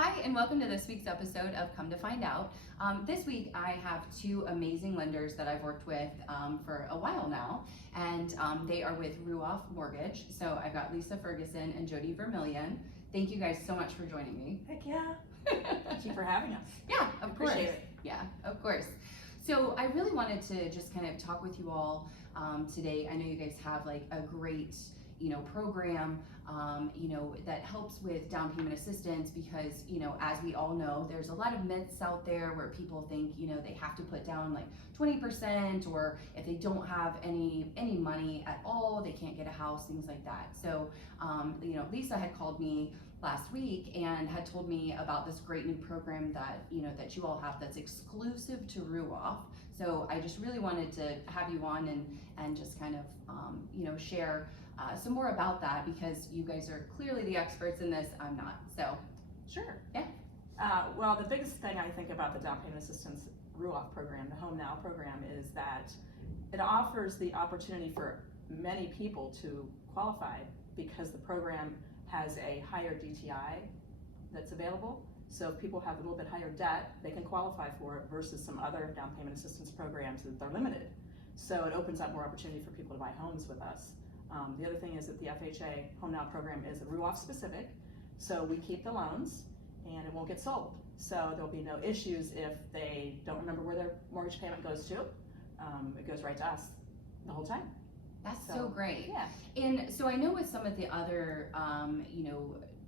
Hi, and welcome to this week's episode of Come to Find Out. This week I have two amazing lenders that I've worked with for a while now, and they are with Ruoff Mortgage. So I've got Lisa Ferguson and Jodi Vermillion. Thank you guys so much for joining me. Heck yeah. Thank you for having us. Yeah, of course. Appreciate it. Yeah, of course. So I really wanted to just kind of talk with you all today. I know you guys have like a great program, that helps with down payment assistance because, as we all know, there's a lot of myths out there where people think, they have to put down like 20%, or if they don't have any money at all, they can't get a house, things like that. So, Lisa had called me last week and had told me about this great new program that you all have that's exclusive to Ruoff. So I just really wanted to have you on and just kind of share some more about that, because you guys are clearly the experts in this. I'm not. So Sure. yeah. Well, the biggest thing I think about the down payment assistance Ruoff program, the Home Now program, is that it offers the opportunity for many people to qualify because the program has a higher DTI that's available. So if people have a little bit higher debt, they can qualify for it versus some other down payment assistance programs that they're limited. So it opens up more opportunity for people to buy homes with us. The other thing is that the FHA Home Now program is Ruoff specific, so we keep the loans and it won't get sold. So there'll be no issues if they don't remember where their mortgage payment goes to. It goes right to us the whole time. That's so great. Yeah. And so I know with some of the other,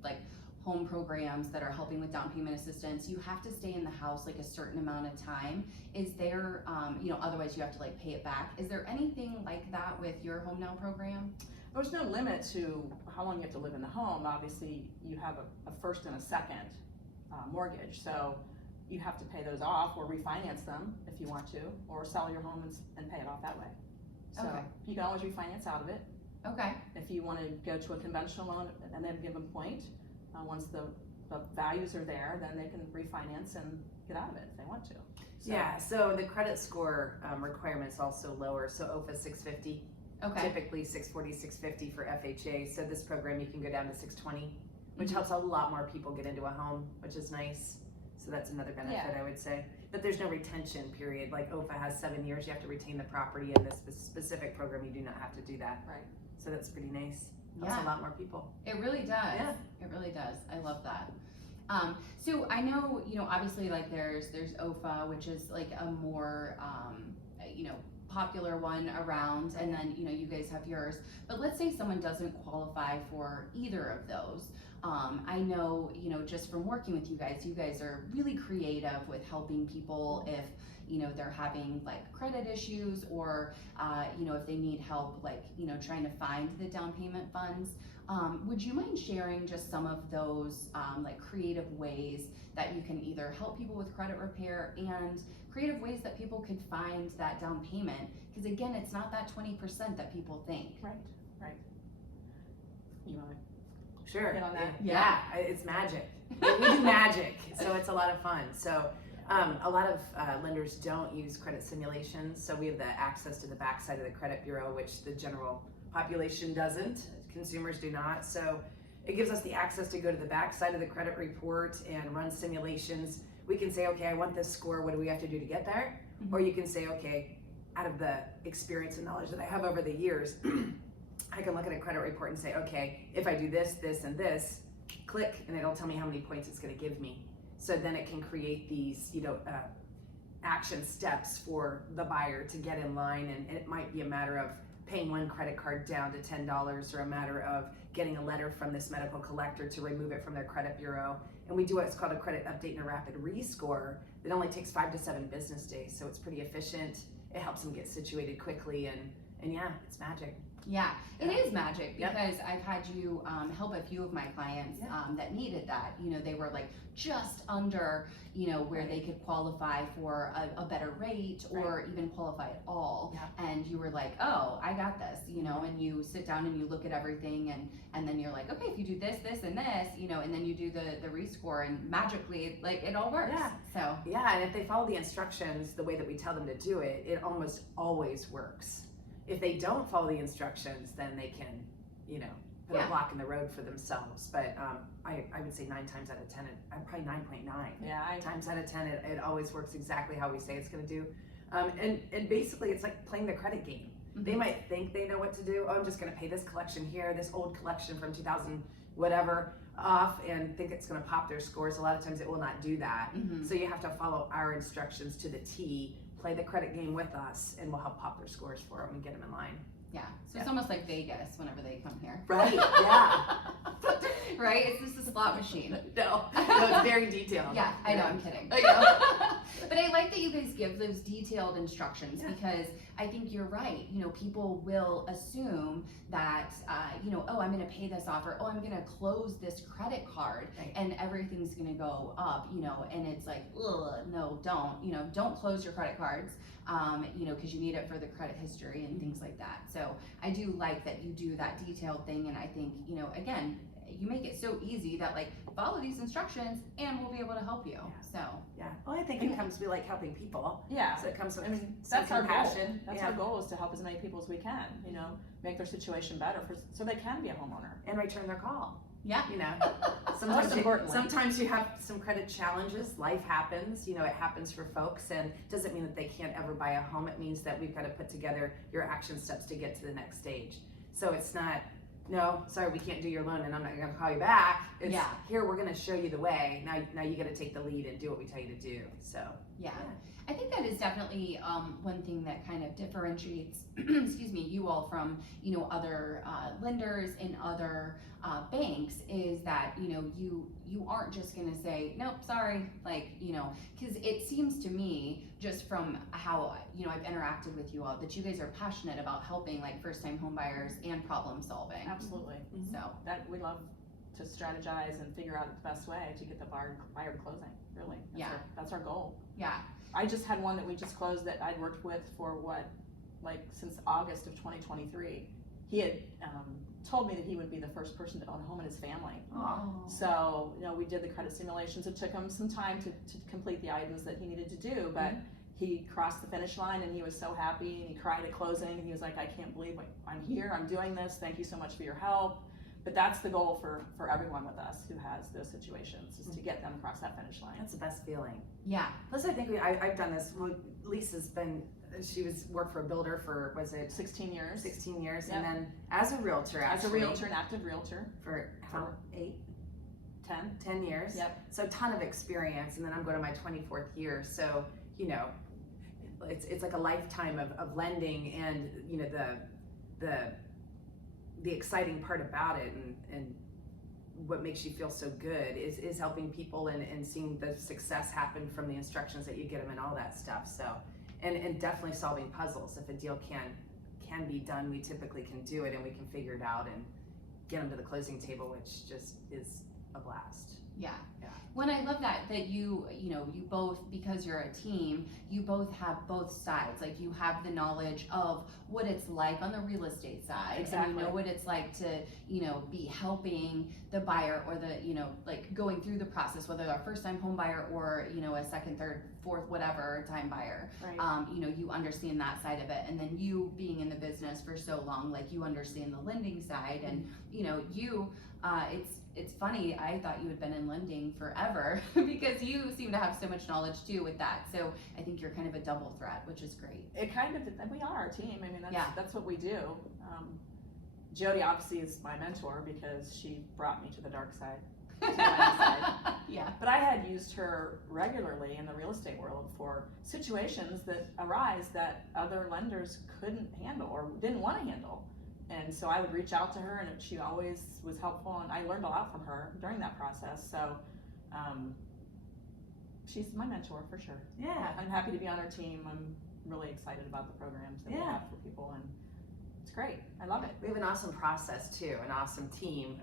like home programs that are helping with down payment assistance, you have to stay in the house like a certain amount of time. Is there, otherwise you have to like pay it back. Is there anything like that with your Home Now program? There's no limit to how long you have to live in the home. Obviously, you have a first and a second mortgage, so you have to pay those off or refinance them if you want to, or sell your home and pay it off that way. So Okay. you can always refinance out of it. Okay. If you want to go to a conventional loan and then give them point, once the values are there, then they can refinance and get out of it if they want to. So, yeah, so the credit score requirement's also lower. So OFA 650, Okay. typically 640, 650 for FHA. So this program you can go down to 620, which Mhm. helps a lot more people get into a home, which is nice. So that's another benefit, I would say. But there's no retention period. Like OFA has 7 years, you have to retain the property. In this specific program, you do not have to do that. Right. So that's pretty nice. Helps Yeah. a lot more people. It really does. Yeah. It really does. I love that. So I know, obviously like there's OFA, which is like a more, popular one around, and then, you guys have yours. But let's say someone doesn't qualify for either of those. I know, just from working with you guys are really creative with helping people if, they're having like credit issues, or, if they need help, like, trying to find the down payment funds. Would you mind sharing just some of those like creative ways that you can either help people with credit repair and creative ways that people could find that down payment? Because again, it's not that 20% that people think. Right. You want to Sure. get on that? Yeah, it's magic. We do magic, so it's a lot of fun. So a lot of lenders don't use credit simulations, so we have the access to the backside of the credit bureau, which the general population doesn't. Consumers do not. So it gives us the access to go to the backside of the credit report and run simulations. We can say, okay, I want this score. What do we have to do to get there? Mhm. Or you can say, okay, out of the experience and knowledge that I have over the years, I can look at a credit report and say, okay, if I do this, this, and this, click, and it'll tell me how many points it's going to give me. So then it can create these, action steps for the buyer to get in line. And it might be a matter of paying one credit card down to $10, or a matter of getting a letter from this medical collector to remove it from their credit bureau. And we do what's called a credit update and a rapid rescore. It only takes 5 to 7 business days, so it's pretty efficient. It helps them get situated quickly, and yeah, it's magic. Yeah, it is magic, Yep. because I've had you help a few of my clients Yeah. that needed that. They were like just under, where they could qualify for a better rate, or even qualify at all. Yeah. And you were like, oh, I got this, and you sit down and you look at everything, and then you're like, okay, if you do this, this, and this, and then you do the rescore, and magically, like, it all works. Yeah. So Yeah, and if they follow the instructions the way that we tell them to do it, it almost always works. If they don't follow the instructions, then they can, put Yeah. a block in the road for themselves. But I would say 9 times out of 10, probably 9.9 Yeah, times out of 10, it always works exactly how we say it's going to do. And basically, it's like playing the credit game. They might think they know what to do. Oh, I'm just going to pay this collection here, this old collection from 2000 whatever off, and think it's going to pop their scores. A lot of times it will not do that. So you have to follow our instructions to the T, play the credit game with us, and we'll help pop their scores for them and get them in line. Yeah, so it's almost like Vegas whenever they come here. Right, yeah. Right? It's just a slot machine. No, it's very detailed. Yeah, I know, I'm kidding. I know. But I like that you guys give those detailed instructions because I think you're right. You know, people will assume that, you know, oh, I'm going to pay this off, or oh, I'm going to close this credit card and everything's going to go up, you know, and it's like, ugh, no, don't, you know, don't close your credit cards, you know, because you need it for the credit history and things like that. So I do like that you do that detailed thing. And I think, you know, again, you make it so easy that like follow these instructions and we'll be able to help you. So yeah, well, I think it comes to be like helping people. Yeah, So it comes with that's our goal. compassion. That's our goal, is to help as many people as we can. You know, make their situation better so they can be a homeowner And return their call. yeah, You know, Most importantly. sometimes you have some credit challenges. Life happens. You know, it happens for folks, and it doesn't mean that they can't ever buy a home. It means that we've got to put together your action steps to get to the next stage. So it's not, no, sorry, we can't do your loan, and I'm not going to call you back. It's here, we're going to show you the way. Now you got to take the lead and do what we tell you to do. So yeah. I think that is definitely one thing that kind of differentiates, excuse me, you all from, you know, other lenders and other banks, is that, you know, you aren't just going to say, nope, sorry, like, you know, because it seems to me, just from how, you know, I've interacted with you all, that you guys are passionate about helping like first-time home buyers and problem solving. Absolutely. So That we love to strategize and figure out the best way to get the buyer to closing. Really, that's our goal. yeah, I just had one that we just closed that I'd worked with for since August of 2023. He had told me that he would be the first person to own a home in his family. oh. So, you know, we did the credit simulations. It took him some time to complete the items that he needed to do, but he crossed the finish line and he was so happy, and he cried at closing, and he was like, I can't believe I'm here, I'm doing this, thank you so much for your help. But that's the goal for everyone with us who has those situations, is to get them across that finish line. that's the best feeling. Yeah, Plus, I think I've done this. Well, Lisa's worked for a builder for, was it 16 years. 16 years, Yep. and then as a realtor, As a actually, realtor, an active realtor, for how, 10 years. Yep. So a ton of experience, and then I'm going to my 24th year. So, you know, it's like a lifetime of lending, and you know, the exciting part about it, and what makes you feel so good is helping people and seeing the success happen from the instructions that you get them and all that stuff. So, and definitely solving puzzles. If a deal can be done, we typically can do it, and we can figure it out and get them to the closing table, which just is a blast. yeah. Yeah. When I love that you know, you both, because you're a team, you both have both sides. Like, you have the knowledge of what it's like on the real estate side. Exactly. And you know what it's like to, you know, be helping the buyer, or the, you know, like going through the process, whether they're a first time home buyer or, you know, a second, third, fourth, whatever time buyer. Right. You know, you understand that side of it. And then you being in the business for so long, like, you understand the lending side, and, you know, it's funny, I thought you had been in lending forever because you seem to have so much knowledge too with that. So I think you're kind of a double threat, which is great. It kind of, we are a team. I mean, Yeah. that's what we do. Jodi obviously is my mentor because she brought me to the dark side, to the light side. Yeah. But I had used her regularly in the real estate world for situations that arise that other lenders couldn't handle or didn't want to handle. And so I would reach out to her, and she always was helpful, and I learned a lot from her during that process. So she's my mentor for sure. Yeah. I'm happy to be on her team. I'm really excited about the programs that we have for people, and it's great. I love it. We have an awesome process too, an awesome team.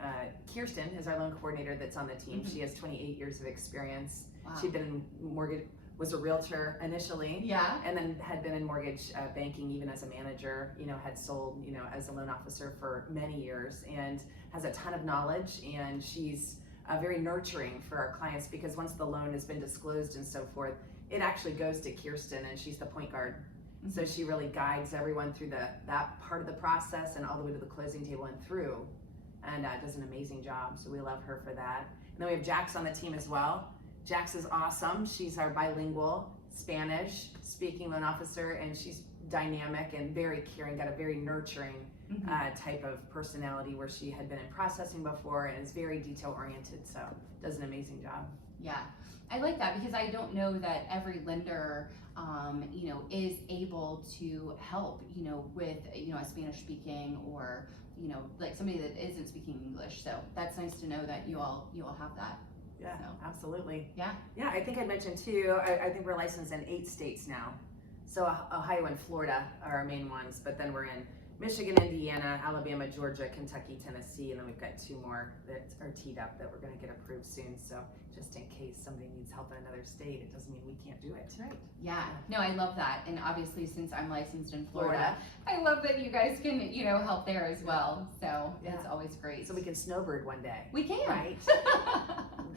Kirsten is our loan coordinator that's on the team. She has 28 years of experience. Wow. She'd been in mortgage, was a realtor initially, Yeah. and then had been in mortgage banking even as a manager, you know, had sold, you know, as a loan officer for many years, and has a ton of knowledge, and she's very nurturing for our clients, because once the loan has been disclosed and so forth, it actually goes to Kirsten, and she's the point guard. So she really guides everyone through that part of the process, and all the way to the closing table and through. and does an amazing job. So we love her for that. And then we have Jax on the team as well. Jax is awesome. She's our bilingual Spanish speaking loan officer, and she's dynamic and very caring, got a very nurturing type of personality where she had been in processing before and is very detail oriented, so does an amazing job. Yeah, I like that because I don't know that every lender, you know, is able to help, you know, with, you know, a Spanish speaking or, you know, like somebody that isn't speaking English. So that's nice to know that you all have that. Yeah, So. absolutely. Yeah. Yeah, I think I mentioned too, I think we're licensed in 8 states now. So Ohio and Florida are our main ones, but then we're in Michigan, Indiana, Alabama, Georgia, Kentucky, Tennessee, and then we've got 2 more that are teed up that we're gonna get approved soon. So just in case somebody needs help in another state, it doesn't mean we can't do it. That's right. Yeah, no, I love that. And obviously since I'm licensed in Florida, I love that you guys can, you know, help there as well. So that's always great. So we can snowbird one day. We can. Right?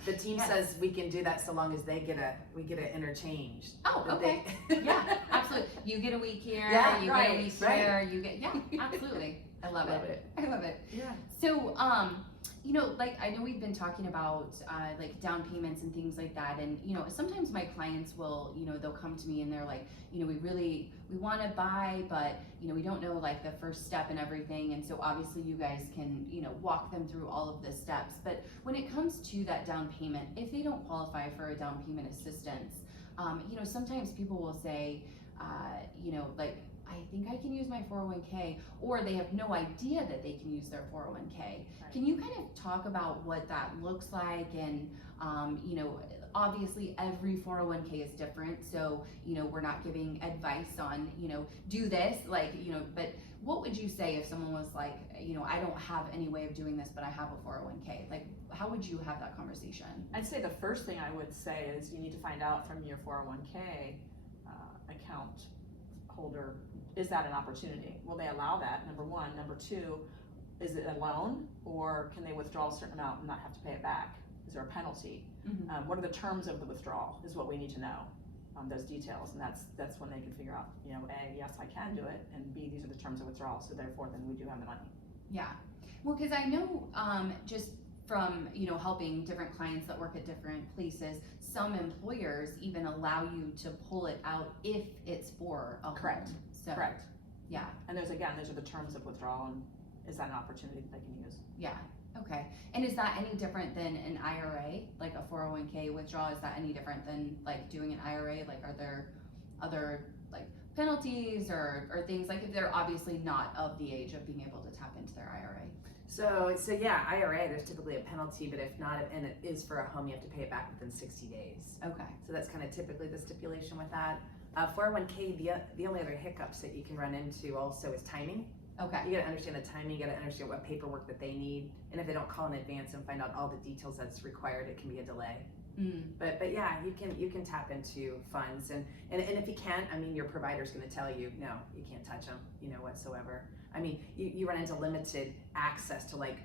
The team says we can do that so long as we get it interchanged. Oh, okay. Yeah, absolutely. You get a week here, Yeah, you get right, a week right. here, you get, yeah, absolutely. I love it. I love it. Yeah. So, you know, like I know we've been talking about like down payments and things like that, and you know, sometimes my clients will, you know, they'll come to me and they're like, you know, we want to buy, but you know, we don't know like the first step and everything, and so obviously you guys can, you know, walk them through all of the steps. But when it comes to that down payment, if they don't qualify for a down payment assistance, you know, sometimes people will say, you know, like, I think I can use my 401k, or they have no idea that they can use their 401k. Right. Can you kind of talk about what that looks like? And, you know, obviously every 401k is different. So, you know, we're not giving advice on, you know, do this, like, you know, but what would you say if someone was like, you know, I don't have any way of doing this, but I have a 401k? Like, how would you have that conversation? I'd say the first thing I would say is you need to find out from your 401k account holder, is that an opportunity? Will they allow that, number one? Number two, is it a loan, or can they withdraw a certain amount and not have to pay it back? Is there a penalty? Mm-hmm. What are the terms of the withdrawal is what we need to know, those details, and that's when they can figure out, you know, A, yes, I can do it, and B, these are the terms of withdrawal, so therefore then we do have the money. Yeah, well, because I know just from, you know, helping different clients that work at different places, some employers even allow you to pull it out if it's for a Correct. home. So, Correct. Yeah. And those are the terms of withdrawal, and is that an opportunity that they can use? Yeah. Okay. And is that any different than an IRA, like a 401k withdrawal? Is that any different than like doing an IRA? Like, are there other like penalties or things, like if they're obviously not of the age of being able to tap into their IRA? So yeah, IRA, there's typically a penalty, but if not, and it is for a home, you have to pay it back within 60 days. Okay. So that's kind of typically the stipulation with that. 401k, the only other hiccups that you can run into also is timing. Okay. You gotta understand the timing, you gotta understand what paperwork that they need, and if they don't call in advance and find out all the details that's required, it can be a delay. But yeah, you can tap into funds, and if you can't, I mean, your provider's gonna tell you, no, you can't touch them, you know, whatsoever. I mean, you run into limited access to like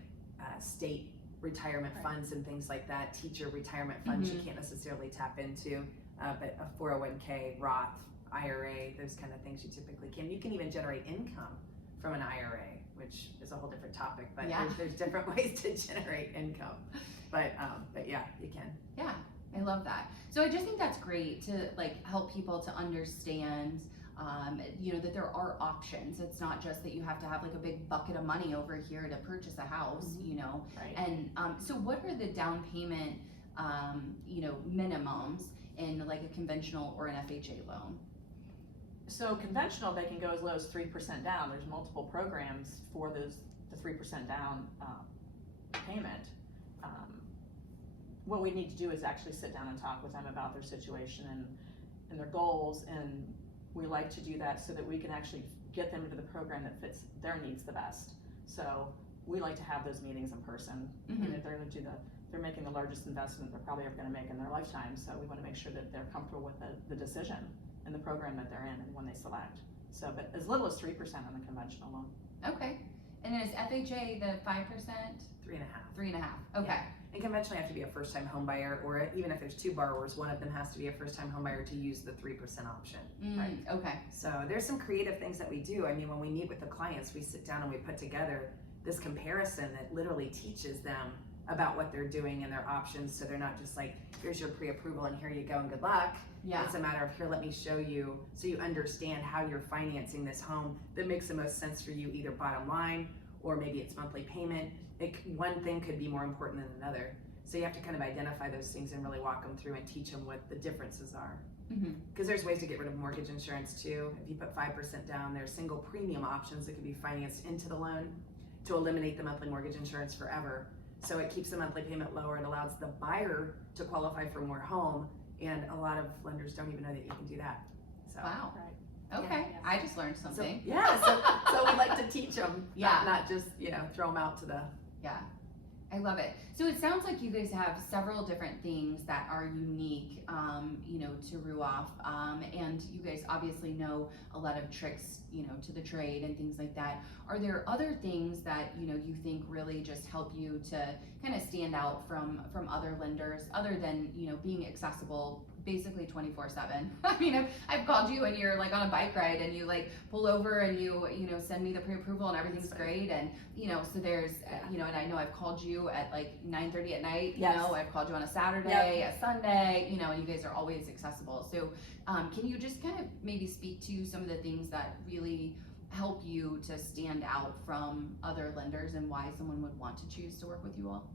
state retirement funds and things like that, teacher retirement funds you can't necessarily tap into, but a 401k, Roth, IRA, those kind of things you typically can. You can even generate income from an IRA, which is a whole different topic, but there's different ways to generate income. But yeah, you can. Yeah, I love that. So I just think that's great to like help people to understand, you know, that there are options. It's not just that you have to have like a big bucket of money over here to purchase a house, you know. Right. And so what are the down payment, you know, minimums in like a conventional or an FHA loan? So conventional, they can go as low as 3% down. There's multiple programs for the 3% down payment. What we need to do is actually sit down and talk with them about their situation and their goals, and we like to do that so that we can actually get them into the program that fits their needs the best. So we like to have those meetings in person. And if they're going to they're making the largest investment they're probably ever going to make in their lifetime, so we want to make sure that they're comfortable with the decision and the program that they're in and when they select. So, but as little as 3% on the conventional loan. Okay. And then is FHA the 5%? 3.5. 3.5. Okay. Yeah. And conventionally, you have to be a first-time home buyer, or even if there's 2 borrowers, one of them has to be a first-time home buyer to use the 3% option. Okay. So there's some creative things that we do. I mean, when we meet with the clients, we sit down and we put together this comparison that literally teaches them about what they're doing and their options, so they're not just like, here's your pre-approval and here you go and good luck. Yeah. It's a matter of, here, let me show you, so you understand how you're financing this home that makes the most sense for you, either bottom line or maybe it's monthly payment. One thing could be more important than another. So you have to kind of identify those things and really walk them through and teach them what the differences are. Because there's ways to get rid of mortgage insurance too. If you put 5% down, there's single premium options that can be financed into the loan to eliminate the monthly mortgage insurance forever. So it keeps the monthly payment lower and allows the buyer to qualify for more home. And a lot of lenders don't even know that you can do that. So. Wow. Right. Okay. Yeah. I just learned something. So we like to teach them, Yeah. not just, throw them out to the. Yeah, I love it. So it sounds like you guys have several different things that are unique, to Ruoff, and you guys obviously know a lot of tricks, to the trade and things like that. Are there other things that, you think really just help you to kind of stand out from other lenders, other than, being accessible basically 24/7? I mean, I've called you and you're like on a bike ride and you like pull over and you send me the pre-approval and everything's great, and so there's and I know I've called you at like 9:30 at night. Yes. I've called you on a Saturday, a Sunday, and you guys are always accessible. So can you just kind of maybe speak to some of the things that really help you to stand out from other lenders and why someone would want to choose to work with you all?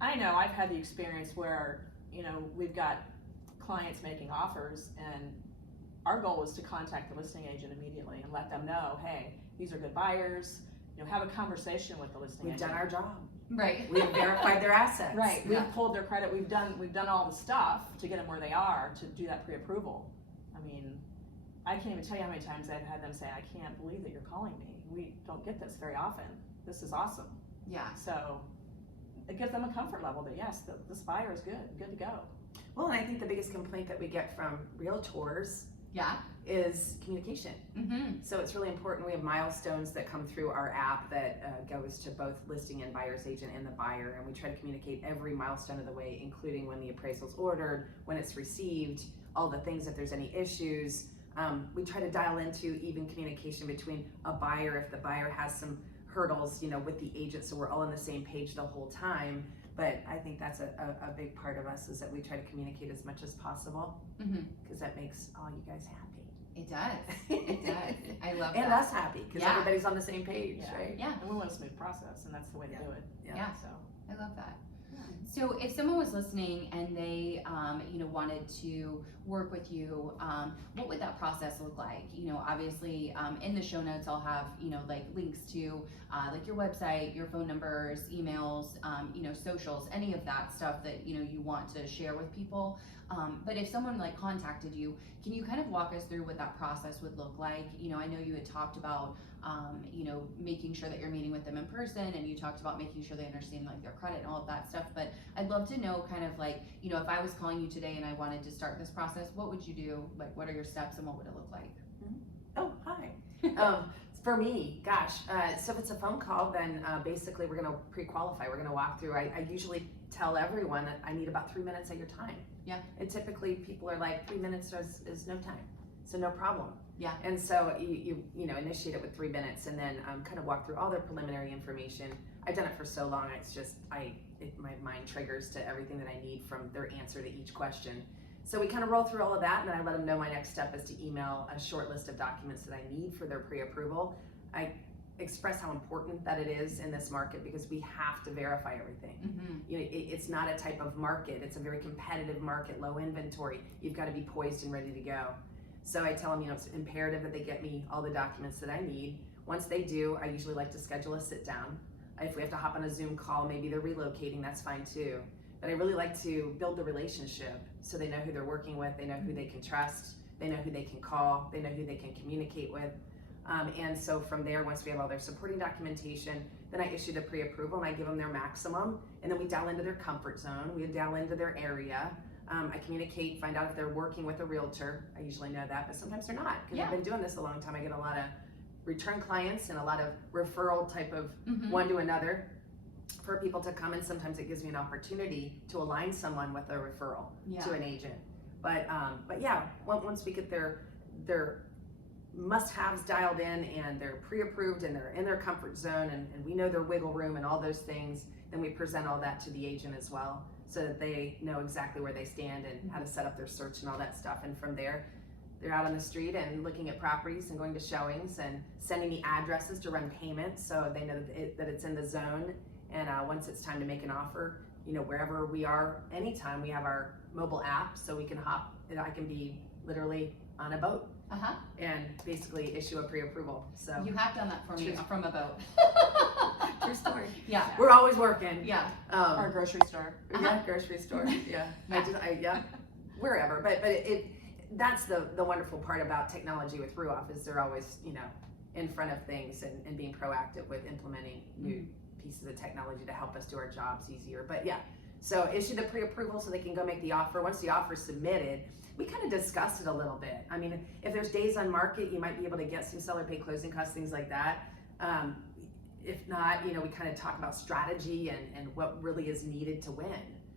I know I've had the experience where, we've got clients making offers, and our goal is to contact the listing agent immediately and let them know, hey, these are good buyers. Have a conversation with the listing We've agent. done our job. Right. We've verified their assets. Right. Yeah. We've pulled their credit. We've done all the stuff to get them where they are to do that pre-approval. I mean, I can't even tell you how many times I've had them say, I can't believe that you're calling me. We don't get this very often. This is awesome. Yeah. So it gives them a comfort level that yes, this buyer is good to go. Well, and I think the biggest complaint that we get from realtors Yeah. is communication. Mm-hmm. So it's really important. We have milestones that come through our app that goes to both listing and buyer's agent and the buyer, and we try to communicate every milestone of the way, including when the appraisal's ordered, when it's received, all the things, if there's any issues. We try to dial into even communication between a buyer if the buyer has some hurdles, with the agent, so we're all on the same page the whole time. But I think that's a big part of us, is that we try to communicate as much as possible, because that makes all you guys happy. It does. It does. I love and that. us happy, because Yeah. everybody's on the same page, Yeah. right? Yeah. And we want a smooth process, and that's the way to do it. Yeah. So I love that. So if someone was listening and they, wanted to work with you, what would that process look like? Obviously, in the show notes, I'll have, like links to, like your website, your phone numbers, emails, socials, any of that stuff that, you want to share with people. But if someone like contacted you, can you kind of walk us through what that process would look like? I know you had talked about, making sure that you're meeting with them in person, and you talked about making sure they understand like their credit and all of that stuff. But I'd love to know kind of like, if I was calling you today and I wanted to start this process, what would you do? Like, what are your steps and what would it look like? Oh, hi. For me, gosh, so if it's a phone call, then basically we're gonna pre-qualify. We're gonna walk through. I usually tell everyone that I need about 3 minutes of your time. Yeah. And typically people are like, 3 minutes is no time, so no problem. Yeah. And so you initiate it with 3 minutes, and then kind of walk through all their preliminary information. I've done it for so long, it's just my mind triggers to everything that I need from their answer to each question. So we kind of roll through all of that, and then I let them know my next step is to email a short list of documents that I need for their pre-approval. I express how important that it is in this market, because we have to verify everything. It's not a type of market, it's a very competitive market, low inventory. You've got to be poised and ready to go. So I tell them, it's imperative that they get me all the documents that I need. Once they do, I usually like to schedule a sit down. If we have to hop on a Zoom call, maybe they're relocating, that's fine too. But I really like to build the relationship, so they know who they're working with, they know who they can trust, they know who they can call, they know who they can communicate with. And so from there, once we have all their supporting documentation, then I issue the pre-approval and I give them their maximum, and then we dial into their comfort zone, we dial into their area. I communicate, find out if they're working with a realtor. I usually know that, but sometimes they're not, because I've been doing this a long time. I get a lot of return clients and a lot of referral type of one to another for people to come, and sometimes it gives me an opportunity to align someone with a referral to an agent. But yeah, once we get their must-haves dialed in and they're pre-approved and they're in their comfort zone and we know their wiggle room and all those things, then we present all that to the agent as well so that they know exactly where they stand and how to set up their search and all that stuff. And from there, they're out on the street and looking at properties and going to showings and sending me addresses to run payments so they know that it's in the zone. And once it's time to make an offer, you know, wherever we are, anytime, we have our mobile app so we can hop, and I can be literally on a boat and basically issue a pre-approval. So You have done that for me from a boat. true story. Yeah. We're always working. Yeah. Our grocery store. Yeah, grocery store. Yeah. Wherever. But that's the wonderful part about technology with Ruoff is they're always, you know, in front of things and being proactive with implementing new pieces of technology to help us do our jobs easier. But yeah, so issue the pre-approval so they can go make the offer. Once the offer is submitted, we kind of discussed it a little bit. I mean, if there's days on market, you might be able to get some seller pay closing costs, things like that. If not, you know, we kind of talk about strategy and what really is needed to win.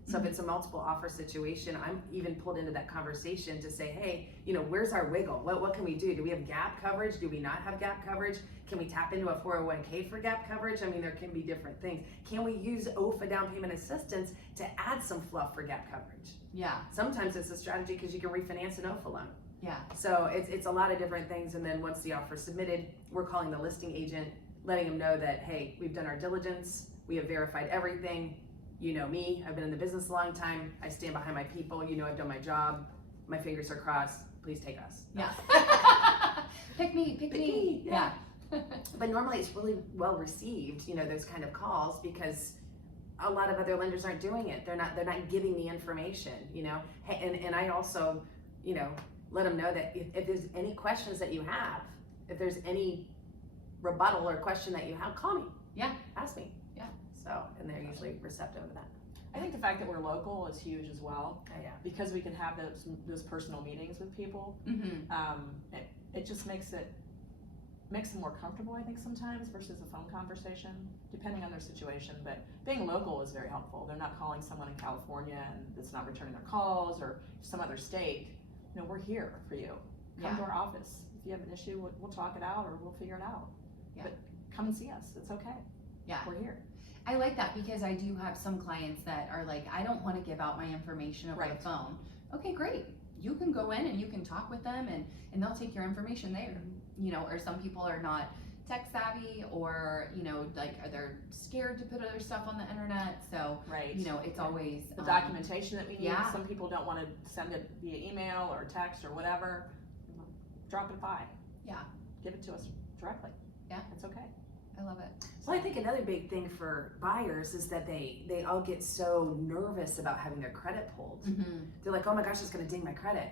So if it's a multiple offer situation, I'm even pulled into that conversation to say, hey, you know, where's our wiggle? What can we do? Do we have gap coverage? Do we not have gap coverage? Can we tap into a 401k for gap coverage? I mean, there can be different things. Can we use OFA down payment assistance to add some fluff for gap coverage? Yeah. Sometimes it's a strategy because you can refinance an OFA loan. Yeah. So it's a lot of different things. And then once the offer is submitted, we're calling the listing agent, letting them know that, hey, we've done our diligence. We have verified everything. You know me, I've been in the business a long time. I stand behind my people. You know, I've done my job. My fingers are crossed. Please take us. Yeah. Pick me. Yeah. But normally it's really well received, you know, those kind of calls because a lot of other lenders aren't doing it. They're not giving the information, you know. And I also, you know, let them know that if there's any questions that you have, if there's any rebuttal or question that you have, call me. Yeah. Ask me. So, and they're usually receptive of that. I think the fact that we're local is huge as well. Oh, yeah. Because we can have those personal meetings with people. It just makes them more comfortable, I think, sometimes versus a phone conversation, depending on their situation. But being local is very helpful. They're not calling someone in California and it's not returning their calls or some other state. You know, we're here for you. Come to our office. If you have an issue, we'll talk it out or we'll figure it out. Yeah. But come and see us. It's okay. Yeah. We're here. I like that because I do have some clients that are like, I don't want to give out my information over the phone. Okay, great. You can go in and you can talk with them and they'll take your information there. You know, or some people are not tech savvy or, you know, like they're scared to put other stuff on the internet. So, you know, it's always the documentation that we need. Yeah. Some people don't want to send it via email or text or whatever. Drop it by. Yeah. Give it to us directly. Yeah. It's okay. I love it. Well, I think another big thing for buyers is that they all get so nervous about having their credit pulled. They're like, oh my gosh, it's going to ding my credit.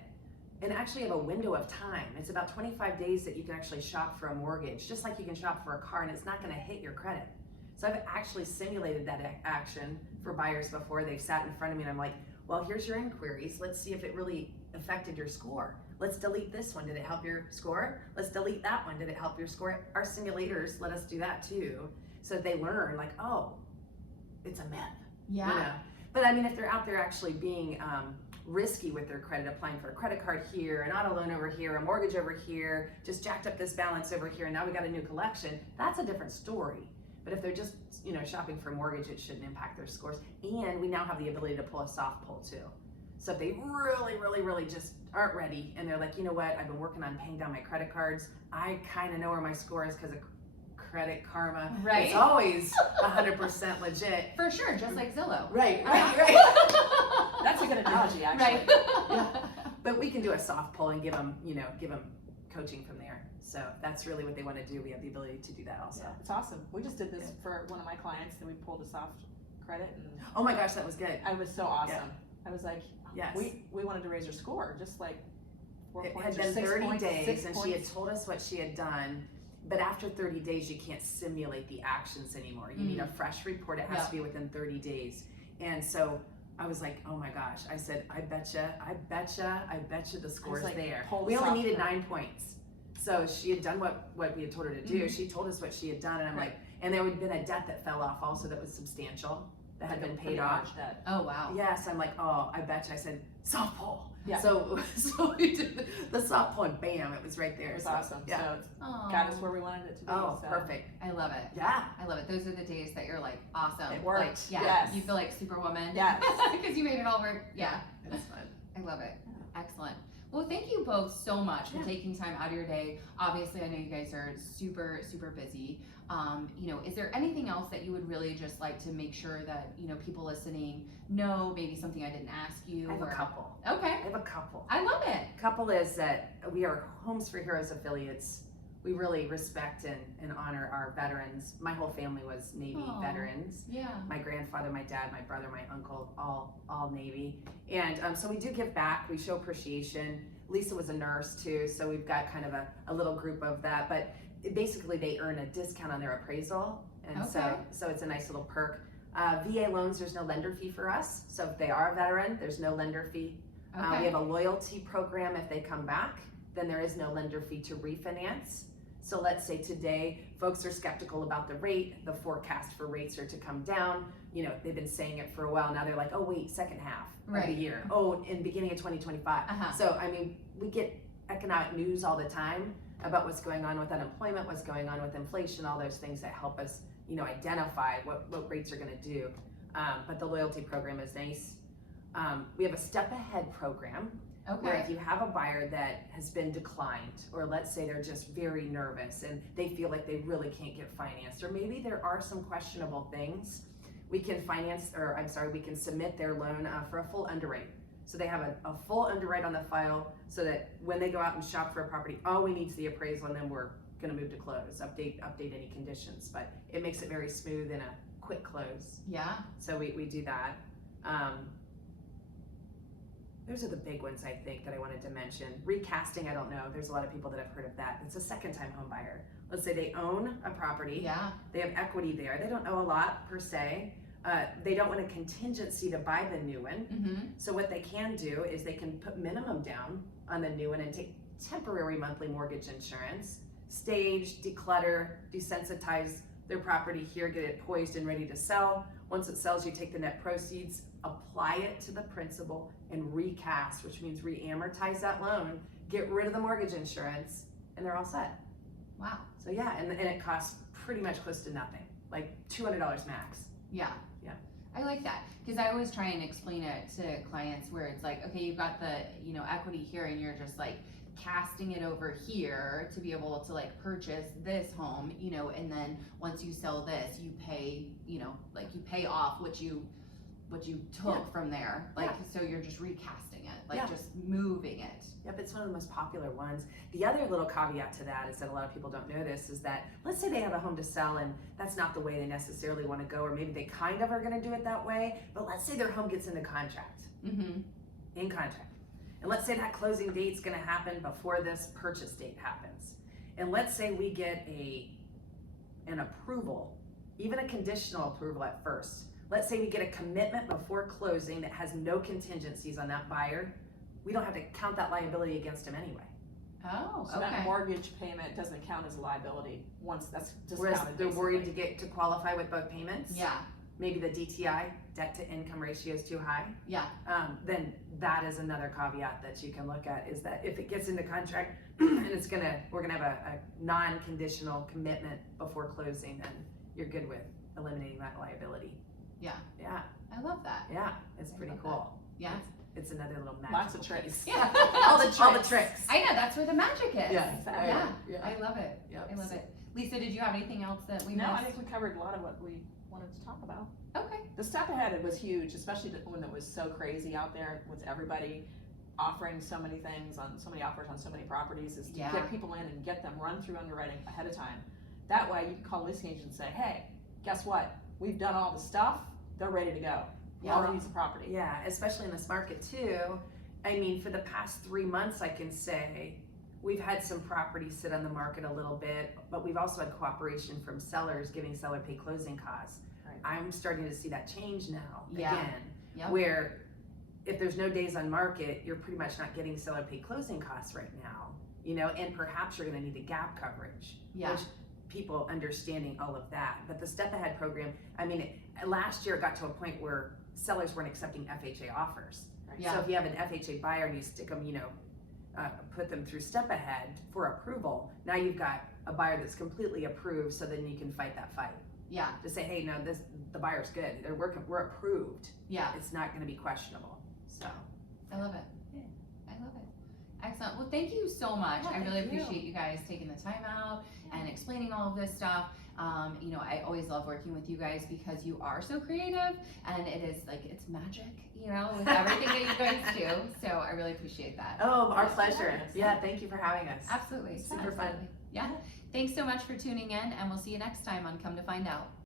And actually have a window of time. It's about 25 days that you can actually shop for a mortgage, just like you can shop for a car, and it's not going to hit your credit. So I've actually simulated that action for buyers before. They've sat in front of me and I'm like, well, here's your inquiries. Let's see if it really affected your score. Let's delete this one. Did it help your score? Let's delete that one. Did it help your score? Our simulators let us do that too. So they learn like, oh, it's a myth. Yeah. You know? But I mean, if they're out there actually being risky with their credit, applying for a credit card here, an auto loan over here, a mortgage over here, just jacked up this balance over here, and now we got a new collection, that's a different story. But if they're just, you know, shopping for a mortgage, it shouldn't impact their scores. And we now have the ability to pull a soft pull too. So if they really, really, really just aren't ready and they're like, you know what, I've been working on paying down my credit cards. I kind of know where my score is because of Credit Karma. Right. It's always 100% legit. For sure, just like Zillow. Right. That's a good analogy, actually. Right. Yeah. But we can do a soft pull and give them coaching from there. So that's really what they want to do. We have the ability to do that also. Yeah, it's awesome. We just did this for one of my clients and we pulled a soft credit. And oh my gosh, that was good. I was so awesome. Yeah. I was like, yes. we wanted to raise her score, just like 4 It points had or been 6 30 points, days 6 and points. she had told us what she had done. But after 30 days, you can't simulate the actions anymore. You need a fresh report. It has to be within 30 days. And so I was like, oh my gosh. I said, I betcha the score's like, there. pull the We only soft needed credit. 9 points. So she had done what we had told her to do. She told us what she had done. And I'm like, and there had been a debt that fell off also that was substantial that had Like been a paid pretty off. large debt. Oh, wow. Yes, I'm like, oh, I bet you. I said softball. Yeah. So we did the softball, and bam, it was right there. It was So, awesome. Yeah. So it's Aw. got us where we wanted it to be. Oh, so. perfect. I love it. Yeah. I love it. Those are the days that you're like, awesome. It worked. Like, yeah. Yes. You feel like Superwoman. Yes. Because you made it all work. Yeah. It's fun. I love it. Excellent. Well, thank you both so much for Yeah. taking time out of your day. Obviously, I know you guys are super, super busy. Is there anything else that you would really just like to make sure that, people listening know, maybe something I didn't ask you? I have a couple. Okay. I have a couple. I love it. Couple is that we are Homes for Heroes affiliates. We really respect and honor our veterans. My whole family was Navy Aw. veterans. Yeah. My grandfather, my dad, my brother, my uncle, all Navy. And so we do give back. We show appreciation. Lisa was a nurse too, so we've got kind of a little group of that. But basically, they earn a discount on their appraisal, and Okay. so it's a nice little perk. VA loans, there's no lender fee for us. So if they are a veteran, there's no lender fee. Okay. We have a loyalty program. If they come back, then there is no lender fee to refinance. So let's say today folks are skeptical about the rate, the forecast for rates are to come down. They've been saying it for a while. Now they're like, oh wait, second half of the Right. year. Oh, in beginning of 2025. Uh-huh. So, we get economic news all the time about what's going on with unemployment, what's going on with inflation, all those things that help us, identify what rates are gonna do. But the loyalty program is nice. We have a step ahead program. Where Okay. if you have a buyer that has been declined, or let's say they're just very nervous and they feel like they really can't get financed, or maybe there are some questionable things, we can we can submit their loan for a full underwrite. So they have a full underwrite on the file so that when they go out and shop for a property, all we need is the appraisal, and then we're gonna move to close, update any conditions. But it makes it very smooth and a quick close. Yeah. So we do that. Those are the big ones, I think, that I wanted to mention. Recasting, I don't know. There's a lot of people that have heard of that. It's a second-time home buyer. Let's say they own a property. Yeah. They have equity there. They don't owe a lot, per se. They don't want a contingency to buy the new one. Mm-hmm. So what they can do is they can put minimum down on the new one and take temporary monthly mortgage insurance, stage, declutter, desensitize their property here, get it poised and ready to sell. Once it sells, you take the net proceeds, apply it to the principal, and recast, which means re-amortize that loan, get rid of the mortgage insurance, and they're all set. Wow. So yeah, and it costs pretty much close to nothing, like $200 max. Yeah. Yeah. I like that because I always try and explain it to clients where it's like, okay, you've got the, equity here and you're just like casting it over here to be able to like purchase this home, and then once you sell this, you pay, you pay off what you took from there. Like, so you're just recasting it, like just moving it. Yep, it's one of the most popular ones. The other little caveat to that is that a lot of people don't know this, is that let's say they have a home to sell and that's not the way they necessarily want to go, or maybe they kind of are going to do it that way, but let's say their home gets into contract. Mm-hmm. In contract. And let's say that closing date's going to happen before this purchase date happens. And let's say we get an approval, even a conditional approval at first. Let's say we get a commitment before closing that has no contingencies on that buyer. We don't have to count that liability against them anyway. Oh, So okay. that mortgage payment doesn't count as a liability once that's discounted. Whereas they're worried basically. to qualify with both payments. Yeah. Maybe the DTI, debt to income ratio, is too high. Yeah. Then that is another caveat that you can look at, is that if it gets into contract and we're gonna have a non-conditional commitment before closing, then you're good with eliminating that liability. Yeah. Yeah, I love that. yeah, it's I pretty love cool. Yeah. It's another little magic. Lots of tricks. Yeah. all the tricks. I know, that's where the magic is. Yeah, exactly. Yeah. I love it. Yep. I love it. Lisa, did you have anything else that we No, I missed? think we covered a lot of what we wanted to talk about. Okay. The step ahead was huge, especially when it was so crazy out there with everybody offering so many things on so many offers on so many properties, is to Yeah. get people in and get them run through underwriting ahead of time. That way you can call a listing agent and say, hey, guess what? We've done all the stuff. They're ready to go. Yeah. All use the property. Yeah, especially in this market too. I mean, for the past 3 months, I can say we've had some properties sit on the market a little bit, but we've also had cooperation from sellers giving seller pay closing costs. Right. I'm starting to see that change now Yeah. again, Yep. where if there's no days on market, you're pretty much not getting seller pay closing costs right now, and perhaps you're going to need a gap coverage. Yeah. Which people understanding all of that. But the step ahead program, I mean, last year it got to a point where sellers weren't accepting FHA offers. Yeah. So if you have an FHA buyer and you stick them, put them through step ahead for approval, now you've got a buyer that's completely approved, so then you can fight that fight. Yeah. To say, hey, no, the buyer's good. We're approved. Yeah. It's not going to be questionable. So I love it. Yeah. I love it. Excellent. Well, thank you so much. Yeah, I really thank you. appreciate you guys taking the time out and explaining all of this stuff. I always love working with you guys because you are so creative, and it is like, it's magic, with everything that you guys do. So I really appreciate that. Oh, our Yes, pleasure. yes. Yeah, thank you for having us. Absolutely. Super fun. Absolutely. Yeah. Thanks so much for tuning in, and we'll see you next time on Come to Find Out.